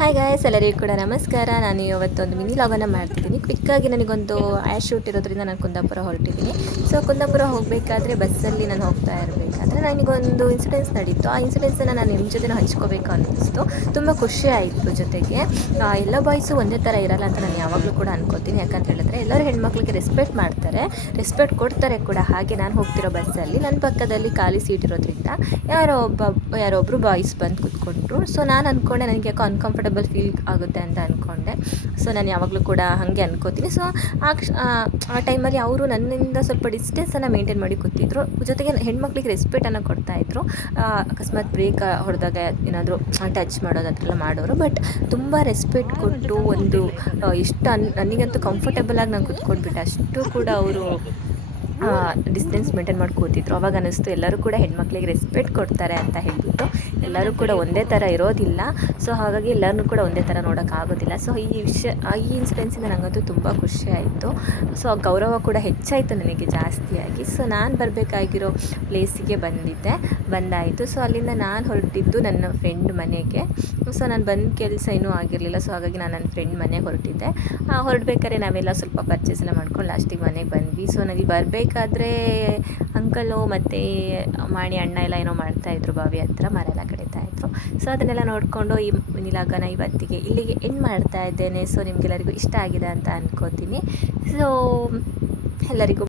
Hi guys, ಎಲ್ಲರಿಗೂ ಕೂಡ ನಮಸ್ಕಾರ. ನಾನು ಇವತ್ತೊಂದು ಮಿನಿ ಲಾಗನ್ನು ಮಾಡ್ತಿದ್ದೀನಿ. ಕ್ವಿಕ್ಕಾಗಿ ನನಗೊಂದು ಆ್ಯಶ್ ಶೂಟ್ ಇರೋದ್ರಿಂದ ನಾನು ಕುಂದಾಪುರ ಹೊರಟಿದ್ದೀನಿ. ಸೊ ಕುಂದಾಪುರ ಹೋಗಬೇಕಾದ್ರೆ ಬಸ್ಸಲ್ಲಿ ನಾನು ಹೋಗ್ತಾ ಇರಬೇಕಾದ್ರೆ ನನಗೊಂದು ಇನ್ಸಿಡೆನ್ಸ್ ನಡೀತು. ಆ ಇನ್ಸಿಡೆನ್ಸನ್ನು ನಾನು ನಿಮ್ಮ ಜೊತೆ ಹಂಚ್ಕೋಬೇಕು ಅನ್ನಿಸ್ತು. ತುಂಬ ಖುಷಿ ಆಯಿತು. ಜೊತೆಗೆ ಎಲ್ಲ ಬಾಯ್ಸು ಒಂದೇ ಥರ ಇರಲ್ಲ ಅಂತ ನಾನು ಯಾವಾಗಲೂ ಕೂಡ ಅನ್ಕೋತೀನಿ. ಯಾಕಂತ ಹೇಳಿದ್ರೆ ಎಲ್ಲರೂ ಹೆಣ್ಮಕ್ಳಿಗೆ ರೆಸ್ಪೆಕ್ಟ್ ಮಾಡ್ತಾರೆ, ರೆಸ್ಪೆಕ್ಟ್ ಕೊಡ್ತಾರೆ ಕೂಡ. ಹಾಗೆ ನಾನು ಹೋಗ್ತಿರೋ ಬಸ್ಸಲ್ಲಿ ನನ್ನ ಪಕ್ಕದಲ್ಲಿ ಖಾಲಿ ಸೀಟ್ ಇರೋದ್ರಿಂದ ಯಾರೊಬ್ಬರು ಬಾಯ್ಸ್ ಬಂದು ಕೂತ್ಕೊಂಡ್ರು. ಸೊ ನಾನು ಅಂದ್ಕೊಂಡೆ ನನಗೆ ಯಾಕೋ ಅನ್ಕಂಫರ್ಟಬಲ್ ಫೀಲ್ ಆಗುತ್ತೆ ಅಂತ ಅಂದ್ಕೊಂಡೆ. ಸೊ ನಾನು ಯಾವಾಗಲೂ ಕೂಡ ಹಾಗೆ ಅನ್ಕೋತೀನಿ. ಸೊ ಆ ಟೈಮಲ್ಲಿ ಅವರು ನನ್ನಿಂದ ಸ್ವಲ್ಪ ಡಿಸ್ಟೆನ್ಸನ್ನು ಮೇಂಟೈನ್ ಮಾಡಿ ಕೂತಿದ್ರು. ಜೊತೆಗೆ ಹೆಣ್ಮಕ್ಳಿಗೆ ರೆಸ್ಪೆಕ್ಟನ್ನು ಕೊಡ್ತಾಯಿದ್ರು. ಅಕಸ್ಮಾತ್ ಬ್ರೇಕ್ ಹೊಡೆದಾಗ ಏನಾದರೂ ಟಚ್ ಮಾಡೋದು ಅದೆಲ್ಲ ಮಾಡೋರು. ಬಟ್ ತುಂಬ ರೆಸ್ಪೆಕ್ಟ್ ಕೊಟ್ಟು ಒಂದು ಎಷ್ಟು ನನಗಂತೂ ಕಂಫರ್ಟಬಲಾಗಿ ನಾನು ಕೂತ್ಕೊಂಡ್ಬಿಟ್ಟೆ. ಅಷ್ಟು ಕೂಡ ಅವರು ಡಿಸ್ಟೆನ್ಸ್ ಮೇಂಟೈನ್ ಮಾಡಿ ಕೂತಿದ್ರು. ಅವಾಗ ಅನ್ನಿಸ್ತು ಎಲ್ಲರೂ ಕೂಡ ಹೆಣ್ಮಕ್ಳಿಗೆ ರೆಸ್ಪೆಕ್ಟ್ ಕೊಡ್ತಾರೆ ಅಂತ ಹೇಳ್ಬಿಟ್ಟು. ಎಲ್ಲರೂ ಕೂಡ ಒಂದೇ ಥರ ಇರೋದಿಲ್ಲ. ಸೊ ಹಾಗಾಗಿ ಎಲ್ಲರನ್ನೂ ಕೂಡ ಒಂದೇ ಥರ ನೋಡೋಕ್ಕಾಗೋದಿಲ್ಲ. ಸೊ ಈ ಇನ್ಸಿಡೆನ್ಸಿಂದ ನನಗಂತೂ ತುಂಬ ಖುಷಿ ಆಯಿತು. ಸೊ ಗೌರವ ಕೂಡ ಹೆಚ್ಚಾಯಿತು ನನಗೆ ಜಾಸ್ತಿಯಾಗಿ. ಸೊ ನಾನು ಬರಬೇಕಾಗಿರೋ ಪ್ಲೇಸಿಗೆ ಬಂದಾಯಿತು. ಸೊ ಅಲ್ಲಿಂದ ನಾನು ಹೊರಟಿದ್ದು ನನ್ನ ಫ್ರೆಂಡ್ ಮನೆಗೆ. ಸೊ ನಾನು ಬಂದ ಕೆಲಸ ಇನ್ನೂ ಆಗಿರಲಿಲ್ಲ. ಸೊ ಹಾಗಾಗಿ ನಾನು ನನ್ನ ಫ್ರೆಂಡ್ ಮನೆಗೆ ಹೊರಟಿದ್ದೆ. ಹೊರಡ್ಬೇಕಾದ್ರೆ ನಾವೆಲ್ಲ ಸ್ವಲ್ಪ ಪರ್ಚೇಸ್ ಎಲ್ಲ ಮಾಡ್ಕೊಂಡು ಲಾಸ್ಟಿಗೆ ಮನೆಗೆ ಬಂದ್ವಿ. ಸೊ ನನಗೆ ಬರಬೇಕಾದ್ರೆ ಅಂಕಲು ಮತ್ತು ಮಾಣಿ ಅಣ್ಣ ಎಲ್ಲ ಏನೋ ಮಾಡ್ತಾಯಿದ್ರು, ಬಾವಿ ಹತ್ರ ಮರ ಎಲ್ಲ ಕಡಿತಾಯಿದ್ರು. ಸೊ ಅದನ್ನೆಲ್ಲ ನೋಡಿಕೊಂಡು ಈ ಮಿನಿಲಾಗನ ಇವತ್ತಿಗೆ ಇಲ್ಲಿಗೆ ಎಂಡ್ ಮಾಡ್ತಾ ಇದ್ದೇನೆ. ಸೊ ನಿಮಗೆಲ್ಲರಿಗೂ ಇಷ್ಟ ಆಗಿದೆ ಅಂತ ಅಂದ್ಕೋತೀನಿ. ಸೊ ಎಲ್ಲರಿಗೂ